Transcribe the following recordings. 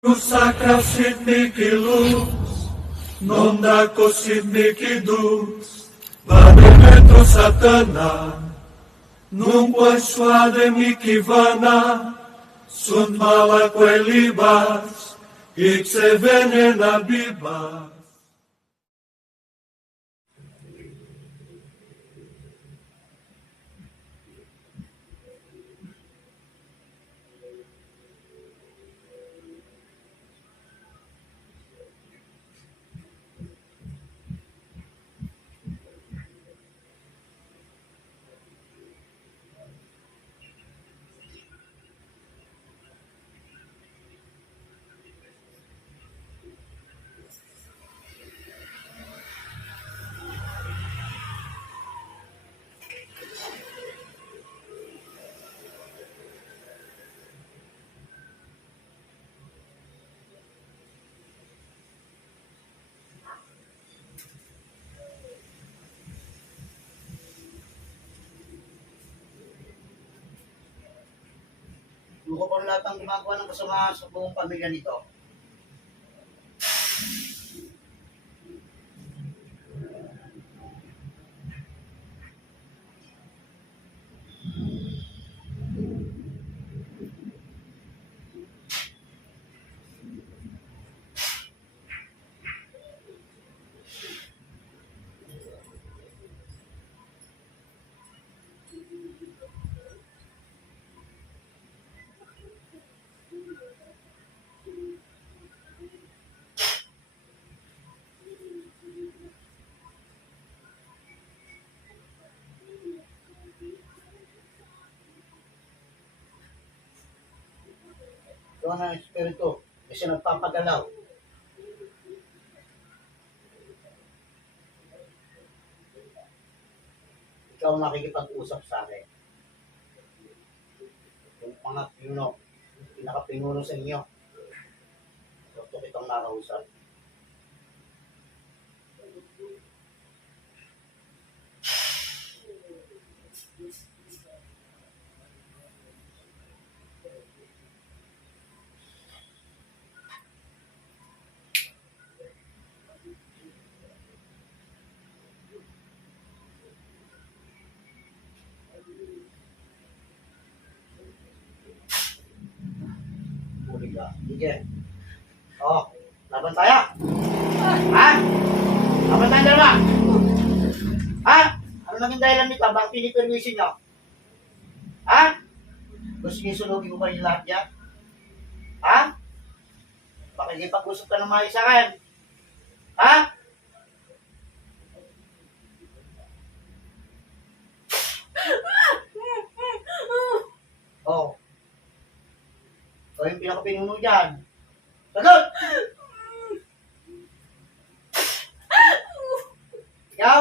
Sacra Sidniki luz, non da Sidniki dus, vade metro satana, non puoi suade mikivana, sunt mala quelibas, ixe venena bibas. Suko po lahat ang gumagawa ng kasama sa buong pamilya nito. Ito ang espiritu kasi nagpapagalaw. Ikaw ang nakikipag-usap sa akin. Yung mga pinuno, pinakapinuno sa inyo. Ito kitang nakausap. Huli ka. Sige. Oh, laban tayo. Ha? Laban tayo dalawa. Ha? Ano naging dahilan nito? Bakit piniperwisin nyo? Ha? Gusto niyo sunugin ko kayo lahat yan? Ha? Pakikipag-usap ka ng maayos sa akin. Ha? Oh. Ikaw yung pinakapinuno dyan. Sagot! Ikaw?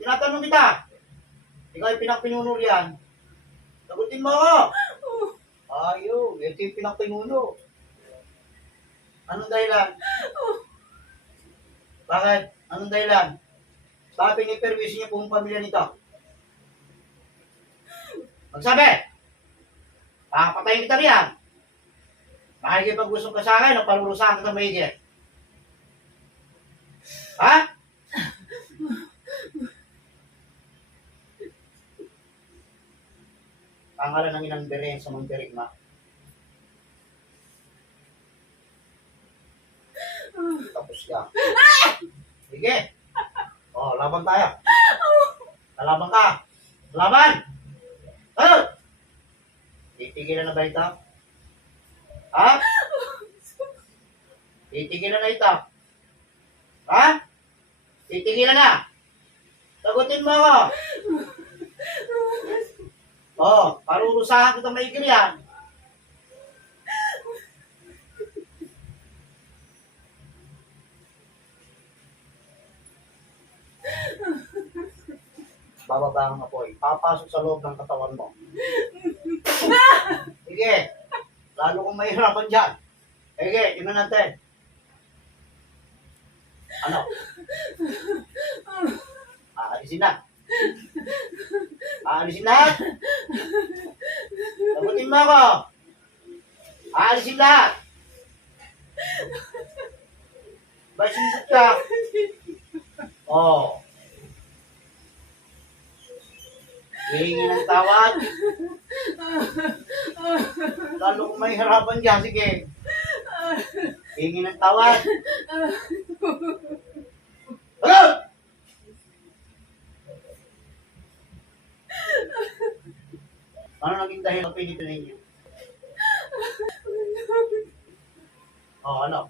Tinatanong kita. Ikaw yung pinakapinuno riyan. Sagutin mo ako. Ayaw, ito yung pinakapinuno. Anong dahilan? Bakit? Anong dahilan? Bakit piniperwisin niyo buong pamilya nito? Magsabi! Pakapatayin kita riyan. Makikipag-usap ka sa akin o parurusahan kita maigit? Ha? Pangalan ng inang Beren sa mga berigma. Tapos ka. Sige. O, laban tayo. Lalaban ka. Laban! Ano? Titigilan na ba ito? Ha? Titigilan na ito. Ha? Titigilan na. Sagutin mo ako. Oh, parurusahan kita maigil yan. Bababa ang apoy. Papasok sa loob ng katawan mo. Sige. Lalo kong mahirapan dyan. Sige, tingnan natin. Ano? Aalisin na. Aalisin lahat. Sagutin mo ako. Aalisin lahat. Ba, sindot ka. Oh. Hihingi ng tawad. Lalo kung may harapan dyan, sige. Hihingi ng tawad. Ano? Ano naging dahil ng pinito ninyo? Oh, ano?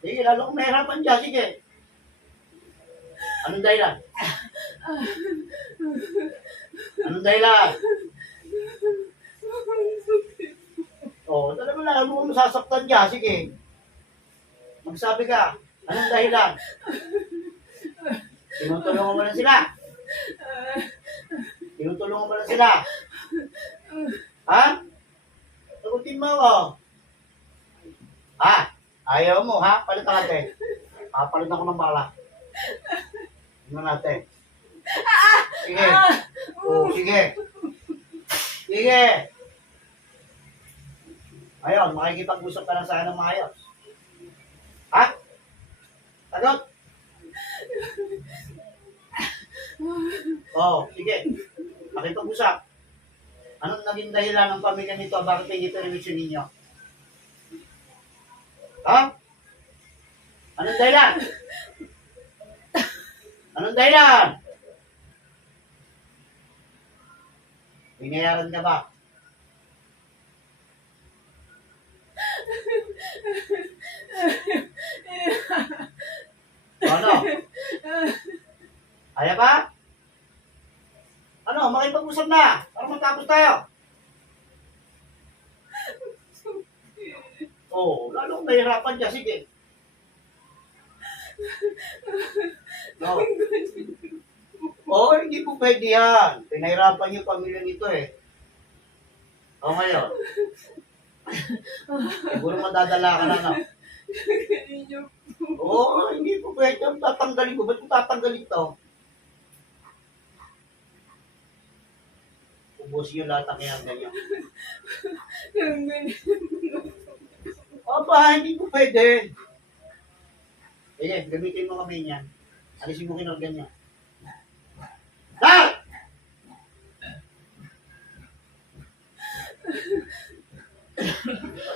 Sige, lalo kung may harapan dyan, sige. Anong dahilan? Anong dahilan? Oh, talaga na, ano mo masasaktan dyan, sige. Magsabi ka, anong dahilan? Tinutulungan mo lang sila. Tinutulungan mo lang sila. Ha? Sagutin mo ako. Ha? Ayaw mo, ha? Palitan natin. Papalitan ko ng bala. Tingnan natin. Sige. Oh, sige. Sige. Ayun, makikipag-usap ka lang sa akin ng maayos. Ha? Sagot? Oh, sige. Makipag-usap. Anong naging dahilan ng pamilya nito? Bakit kayo ito revision ninyo? Ha? Anong dahilan? Anong dahilan? Binayaran ka ba? Ano? Ayaw ba? Ano, makipag-usap na para matapos tayo. Oo, lalo kung mahirapan dyan, sige. No. Oo, hindi po pwede yan. Pinahirapan yung pamilya nito eh. O ngayon. Siguro madadala ka na, no? Oo, hindi po pwede. Tatanggalin ko. Ba't ko tatanggalin to? Ubusin yung lahat ng kayang ganyan. Aba, hindi po pwede. Sige, gamitin mo kami niyan. Alisin mo kinargan niya. Dal!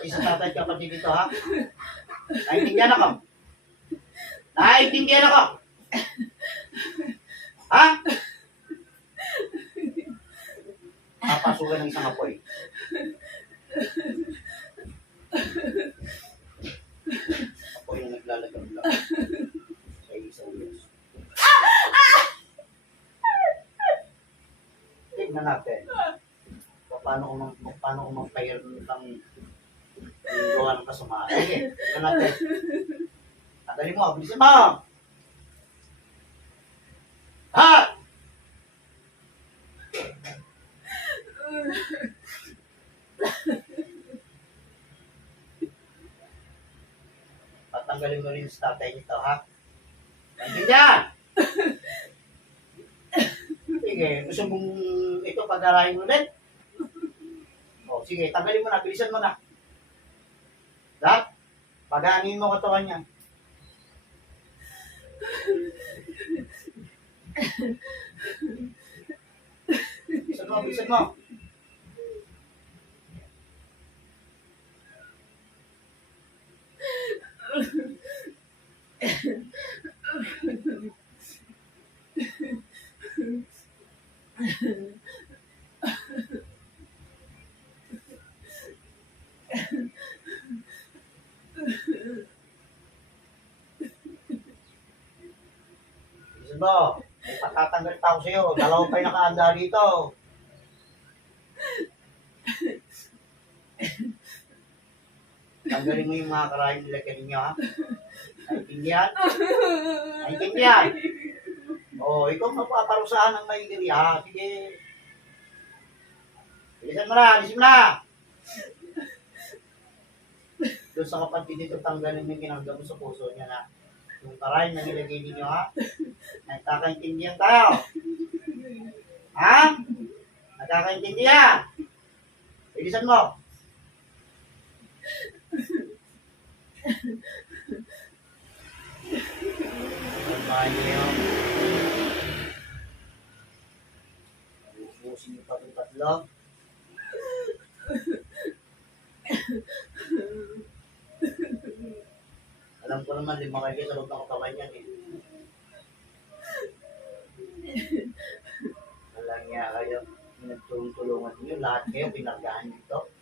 Isa tatay ka pati dito, ha? Naintindihan ako. Naintindihan ako. Ha? Papasukan ng isang apoy. Apoy na naglalagam lang. Sa isang Diyos. Tignan natin. Paano ko mag-fire ng gawa ng kasamaan. Sige, tignan natin. Adali mo, bilisin mo! Ha! Patanggalin mo rin sa tatay nito, ha? Nandiyan! Sige, gusto mong ito pag-arahin mo ulit? O, sige, tanggalin mo na, bilisan mo na. Lahat, pag-aangin mo katawan niya. Bilisan mo, bilisan mo. Bilisan mo. May patatanggal pa ako sa'yo. Dalawa pa yung nakaanda dito. Tanggalin mo yung mga karayong nilagyan ninyo, ha? Naintindihan? Naintindihan? O, ikaw mapaparusahan ng maigiri, ha? Sige. Bilisan mo na, bilisan mo na! Doon sa kapatid dito, tanggalin mo yung kinangga mo sa puso niya na yung karayong na nilagay ninyo, ha? Nagkakaintindihan tayo. Ha? Nagkakaintindihan? Bilisan mo. Tandaan niyo yun. Ubusin niyo pa itong tatlo. Alam ko naman, 5 kayo sa loob ng katawan yan eh. Walang nga kayo. Nagtulong-tulungan niyo. Lahat kayo pinargahan dito.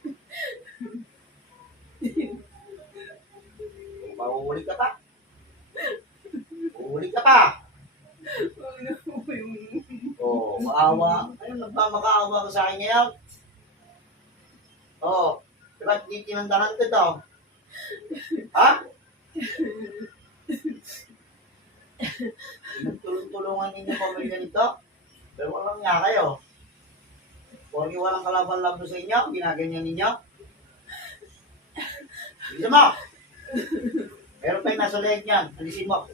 Kung mauuli ka pa. Uuli ka pa. Oo, maawa. Ayun, nagmamakaawa ka sa akin ngayon. Oo. Ba't di tinandahan ka daw? Ha? Nagtulong-tulungan ninyo pamilya nito? Pero walang nga kayo. Porque walang kalaban-laban sa inyo, ginaganyan ninyo. Bisa mo! Meron tayong nasa leg yan. Alisin mo.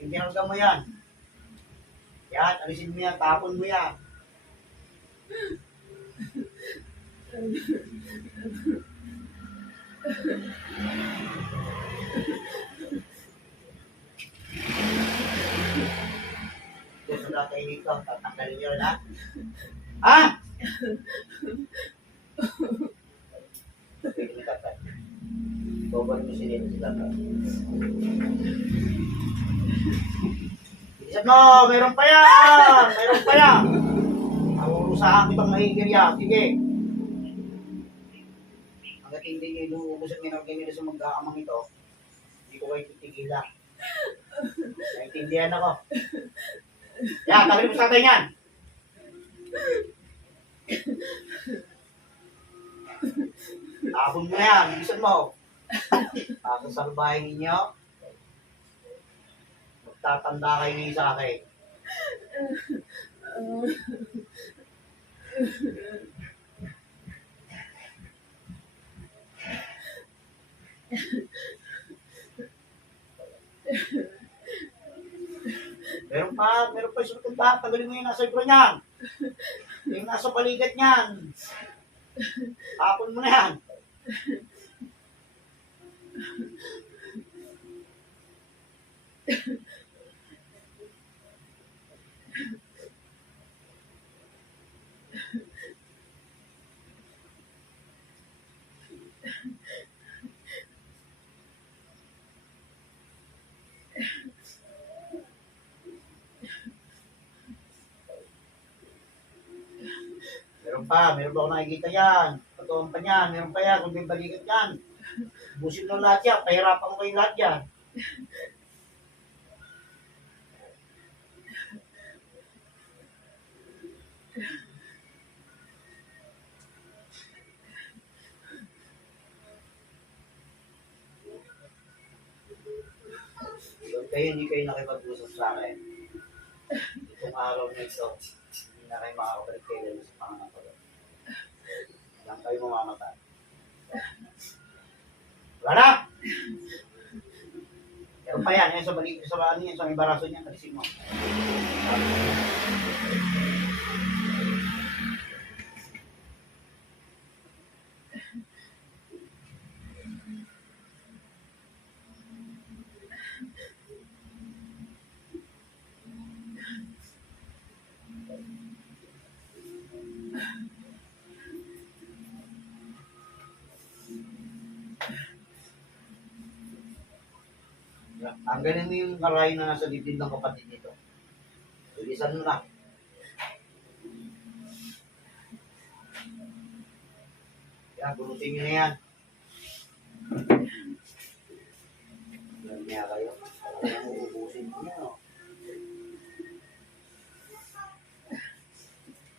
Hindi mo yan. Yan, alisin mo yan. Tapon mo yan. Gusto na tayo dito. Tatanggalin nyo na. Ha? Pwede mo tatay. Bobal mo sinito sila. Isip mo, mayroon pa yan! Mayroon pa yan! Naurusahan kitang mahigirya. Sige. Hanggat hindi nyo inuubusan nyo nila sa mag-aamang ito, hindi ko kayo titigilan. Naintindihan ako. Yan, tabi mo sa atin yan. Tapon mo yan, ibisan mo. Ako sa bahay ninyo, magtatanda kayo ngayon sa akin. Meron pa yung sunod lahat. Tagalin mo yung nasa ibro niyan. Yung nasa balikat niyan. Tapon mo na yan. Meron pa ako nakikita yan. Patuan pa yan, meron pa yan, kung may balikat yan. Busin mo lahat yan, pahirapan ko kayo lahat yan. Kayo hindi kayo nakipag-usap sa akin. Itong araw na ito, hindi na kayo makakabalik kayo sa pangangatawan. Lang kayo mamamatay. Wala na! Meron pa yan, yan sa balik, sa ano yan, sa may baraso niyan, kalisin mo. Ang ganin mo yung karay na nasa dibdib ng kapatid nito. Bilisan mo na. Yan, bunutin nyo na yan. Yan niya kayo. Alam mo, ubusin mo yan, no?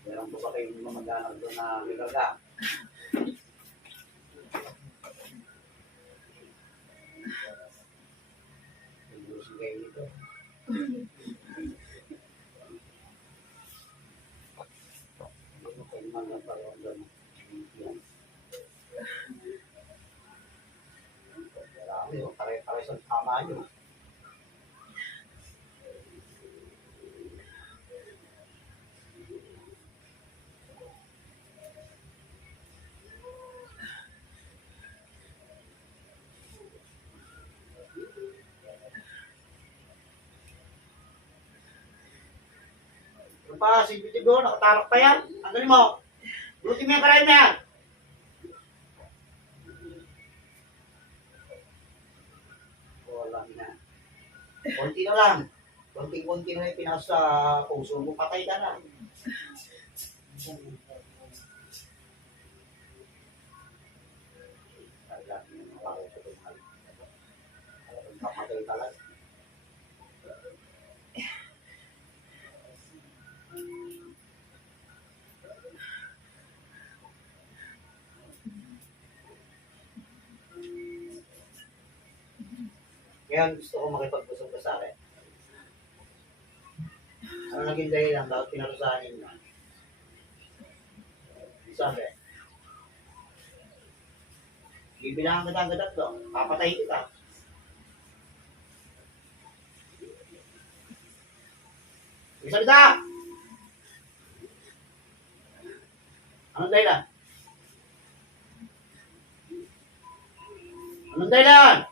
Meron po ba kayong mamaganak doon na bigaga? Ubusin kayo dito. Hindi mo kayo magpapagawa doon. Yan. Marami, pare-pare sa tama nyo. pa, CCTV doon, nakatarap pa yan. Tanggalin mo. Lutin mo yung karayan na yan. Wala na. Konti na lang. Konting-konti na yung pinas sa puso mo. Patay ka na. Kapatay talaga. Ngayon gusto ko makipag-usap ka sa akin. Ano naging dahilan? Bakit pinarusahan ninyo? Sabi, bibilangan kita ang gadat to. Papatayin kita. Magsalita! Anong dahilan? Anong dahilan?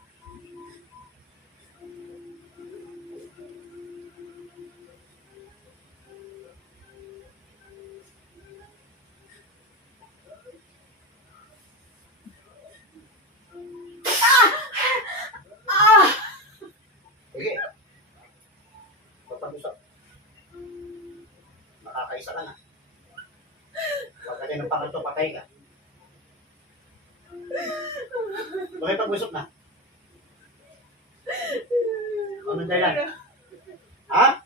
Sige. Pagpag-usap. Nakakaisa ka na. Huwag ka din ng pangatlo, patay ka. Bakit pag-usap na? Anong dahilan? Ha?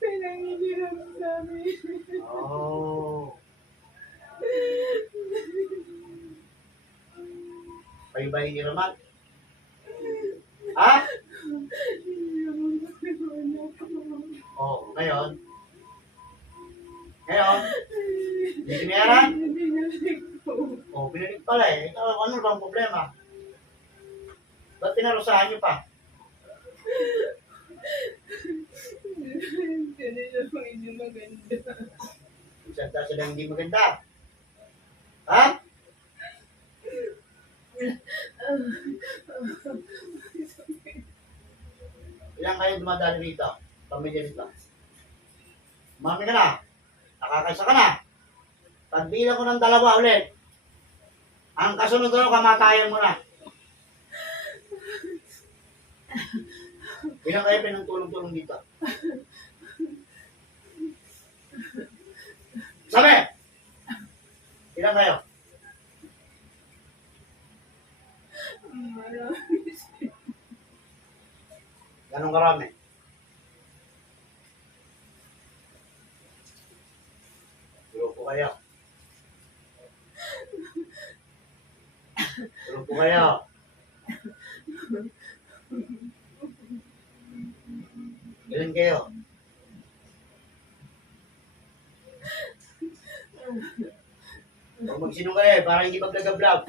Pinanghihiram namin. Oh. Kayo ba hiniraman? Ha? Oh, ngayon? Ngayon? Hindi sinayaran? Oh, pinalig pala eh. Ito, ano bang problema? Ba't pinarusahan niyo pa? Ganun ako hindi maganda. Isanda sila hindi maganda. Ha? Ilang kayo dumadali rito? Pamilya nito. Umami ka na. Nakakaisa ka na. Pagbilang ko ng 2 ulit. Ang kasunod ko, kamatayan mo na. Ilang kayo pinagtulong-tulong dito? Sabi! Ilang kayo? Marami. Ganong karami? Grupo kayo. Grupo kayo. Ilan kayo? Huwag magsinungaling para hindi maglagablab.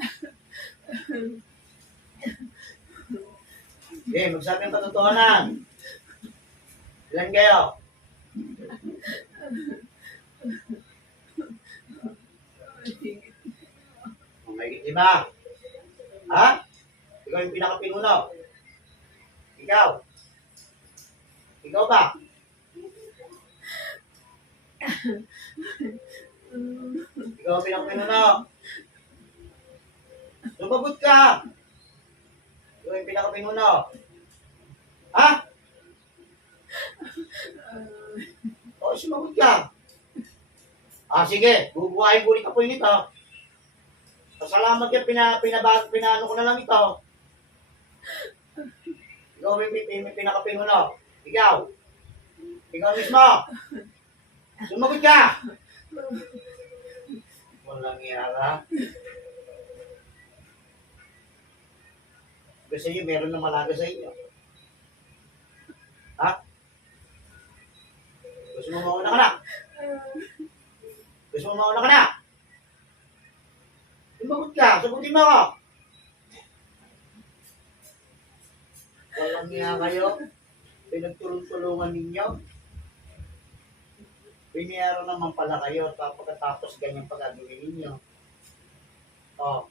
Okay, magsabi ang katotohanan. Ilan kayo? May 5. Ha? Ikaw yung pinakapinuno. Ikaw. Ikaw ba? Ikaw ang pinakapinuno. Lumagot ka. Ikaw yung pinakapinuno. Ha? O, sumagot ka. Sige. Bubuhayin ko ulit ako yun ito. Pasalamat yan, pinano ko na lang ito. Ikaw may pinakapinuno. Ikaw. Ikaw mismo. Sumagot ka. Walang iyara. Kasi inyo, meron na malaga sa inyo. Ha? Gusto mo mauna ka na? Gusto mo mauna ka na? Sumagot ka. Sagutin mo ako. Walang iya kayo. Pinagtulong-tulungan ninyo. Piniyaro naman pala kayo. Pagkatapos ganyan pagagawin ninyo. O.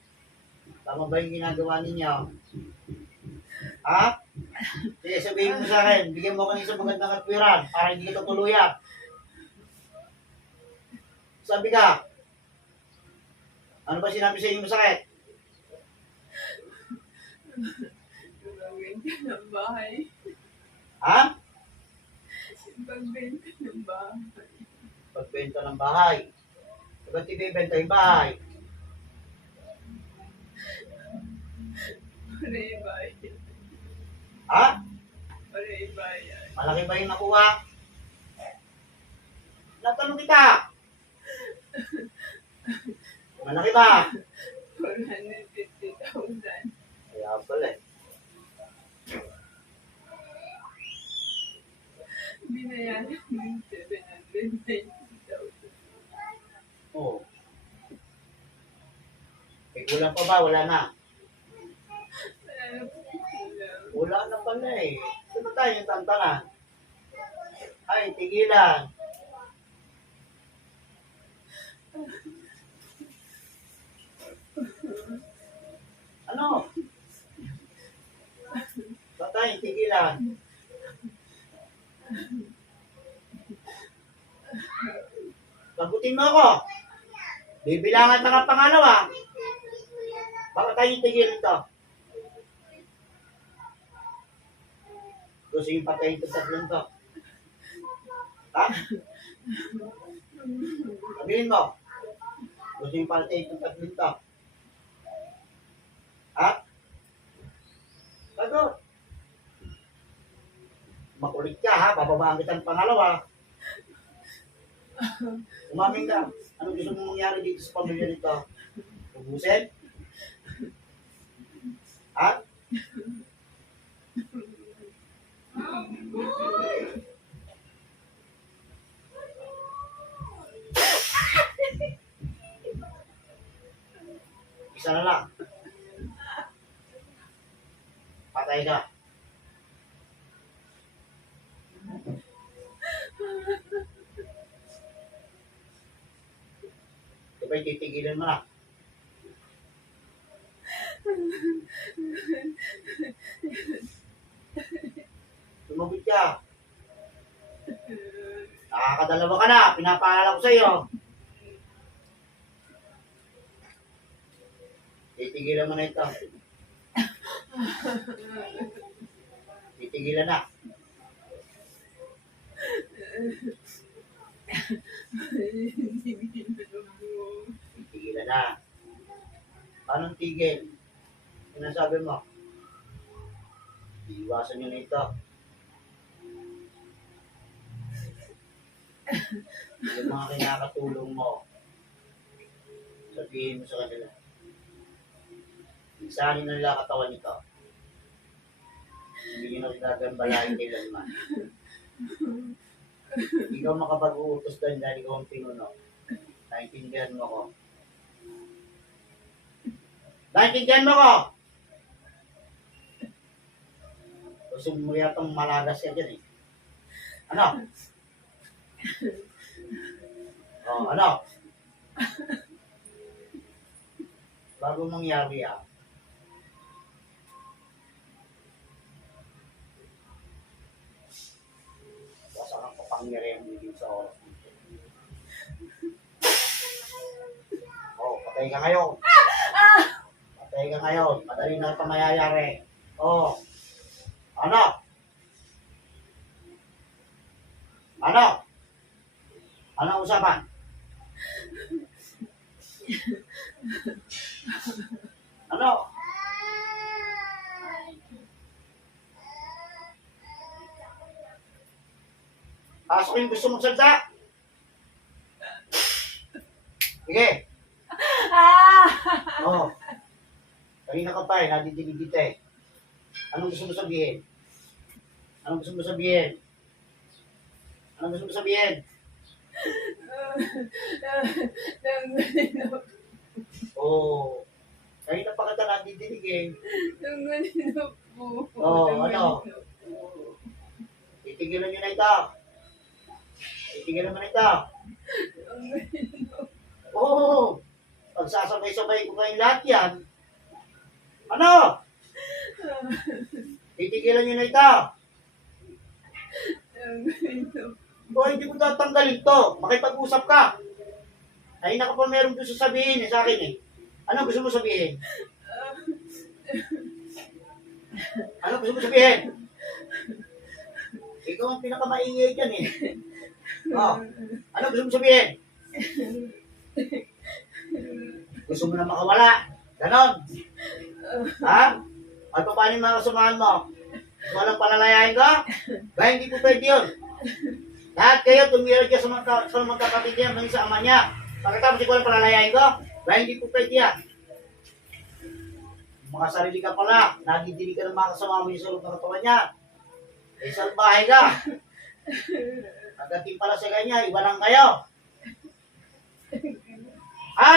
Tama ba yung ginagawa ninyo? Ha? Sige, sabihin mo sa akin. Bigyan mo kanina sa magandang katwiran para hindi ka tutuluyan. Sabi ka. Ano ba sinabi sa inyo masakit? Gumagawin ka ng bahay. Ha? Pagbenta ng bahay. Pagbenta ng bahay. Ba't ibibenta yung bahay? Para ibayan. Ha? Para ibayan. Malaki ba yung nakuha? Natanong kita. Malaki ba? 450,000. Kaya pala eh. Binayaran mo yung 790,000. Oo. Eh, kulang pa ba? Wala na. Wala na pala eh. Sino tayo yung tantanan? Ay, tigilan. Ano? Ba't tayo yung tigilan? Sagutin mo ako. Bibilangan na ng pangalawa. Baka tayo yung tigilan ito. Gusto yung patayin ito tatlong to. Ha? Sabihin mo. Gusto yung patayin ito tatlong to. Ha? Sagot. Makulit ka ha. Bababaan kita ng pangalawa. Umamin ka. Ano gusto mong mangyari dito sa pamilya nito? Ubusin? Ha? Isa na lang. Patay ka. Diba titigilan mo na? Tumabit ka. Nakakadalawa ka na. Pinapaalala ko sa iyo. Titigilan mo na ito. Titigilan na. Titigilan na. Anong tigil? Sinasabi mo? Iiwasan nyo na ito. Yung mga kinakatulong mo, sabihin mo sa kanila. Isanin na nila katawan nito. Hindi nyo na kinagambalain kailanman. Ikaw makapag-uutos doon dahil ikaw ang pinuno. Naintindihan mo ko. Naintindihan mo ko! Gusto mo yatang malagas ka dyan eh. Ano? Oh, ano? Bago mangyari yan. Basta kang kapangyarihan dito sa oras dito. Oh, patay ka ngayon. Patay ka ngayon. Madali na ito mayayari. Oh. Ano? Ano? Ano usapan? Ano? Pasok yung gusto mong salita? Sige. Oh. Kanina ka pa eh, nadidinig dito eh. Anong gusto mo sabihin? Anong gusto mo sabihin? Anong gusto mo sabihin? Oh. Kanina pa kita nadidinig eh. Oh, ano? Titigilan nyo na ito. Titigilan mo na ito. Oo. Pagsasabay-sabay ko kayong lahat yan. Ano? Titigilan nyo na ito. O, hindi ko tatanggalin to. Makipag-usap ka. Ay, naka pa meron gusto sabihin sa akin eh. Ano gusto mo sabihin? Ano gusto mo sabihin? Ikaw ang pinakamaingay dyan eh. Oh, ano gusto mo sabihin? Gusto mo na makawala? Ganon. Ha? At paano yung mga kasamahan mo? Walang palalayain ka? Kaya hindi po pwede yun. Lahat kayo tumira dyan sa magkakapit niya, maging sa ama niya. Pagkatapos ikaw walang palalayain ko? Kaya hindi po pwede yan. Mga sarili ka pala, nagidinig ka ng mga kasama mo yung sa loob ng katawan niya. Eh, salbahe ka. Pagdating pala sa kanya, iba lang kayo. Ha?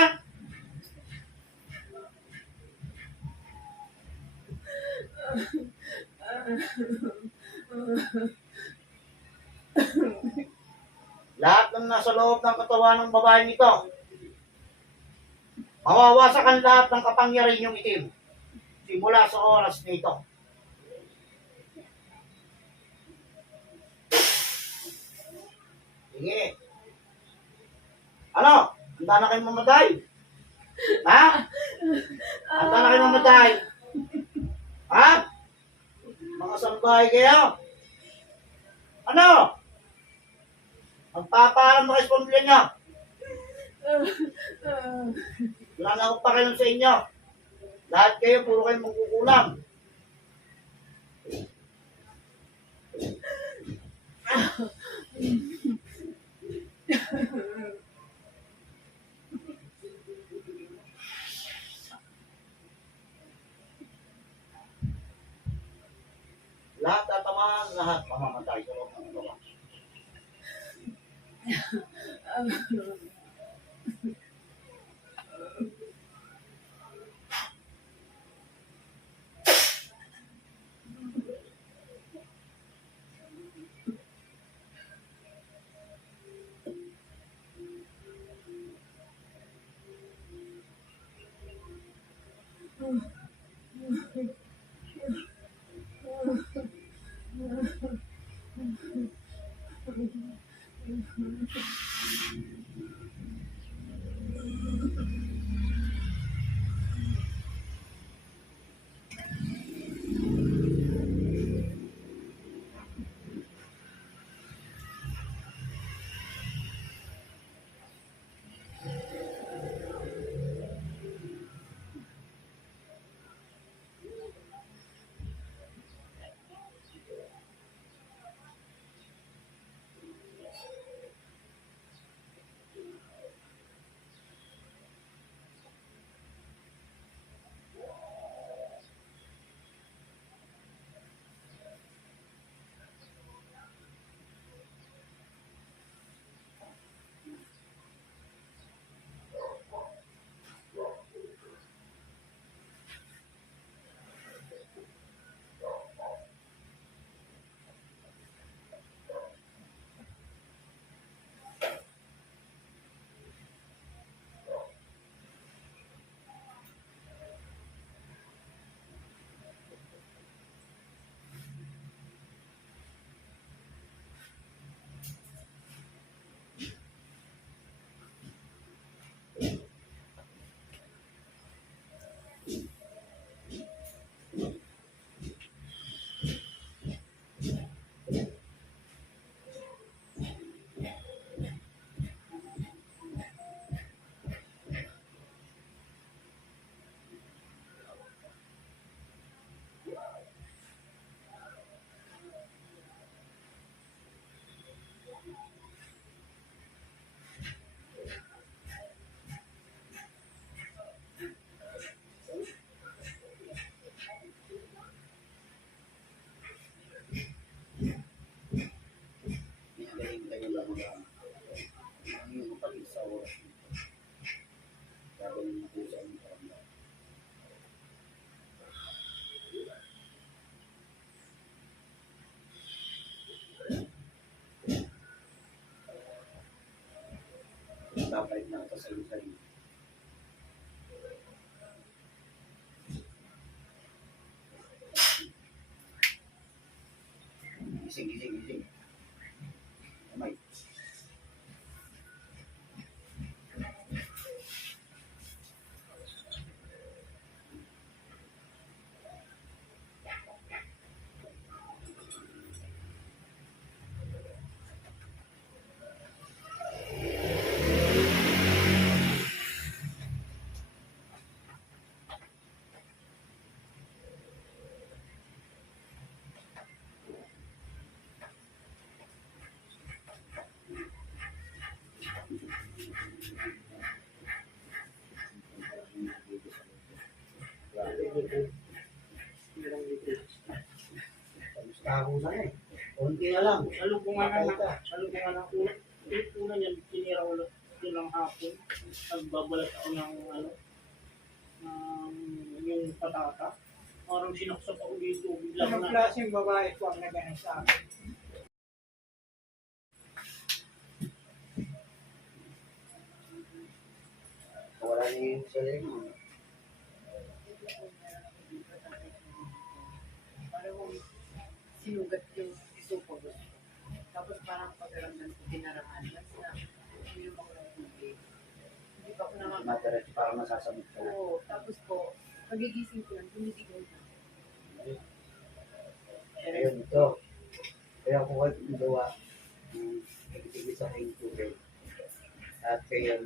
Lahat ng nasa loob ng katawan ng babae nito, mawawasak ang lahat ng kapangyarihan yung itim. Simula sa oras nito. Sige. Ano? Handa na kayo mamatay? Ha? Handa na kayo mamatay? Ha? Mga salbahe kayo? Ano? Magpapaalam na kayo sa pamilya niyo. Wala na akong pakialam sa inyo. Lahat kayo, puro kayo magkukulam. Lahat tatamaan, lahat mamamatay sa loob ng katawan. Babalik na ito sa iyo. Gising. Kamay. Nagkakakusan eh. Kunti na lang. Salubungan ng una niyan, tinira ulo yun lang hapon. Nagbabalat ako ng yung patata. Parang sinaksak ako dito, bigla ko Anong na. klaseng babae po ang nagano sa akin? Wala niya yung sarili mo. Parang kung sinugat yung isupog. Tapos parang pagkaramdam ko pinaraman. Kasi na, uminom ako ng tubig. Hindi pa ako nakaka... Madiretso para masasamit ka na. Oo, tapos po, pagigising ko lang, tumitigaw na. Ayun, ito. Kaya ko kayo pinagawa ng pagtigil sa aking tubig. At kaya,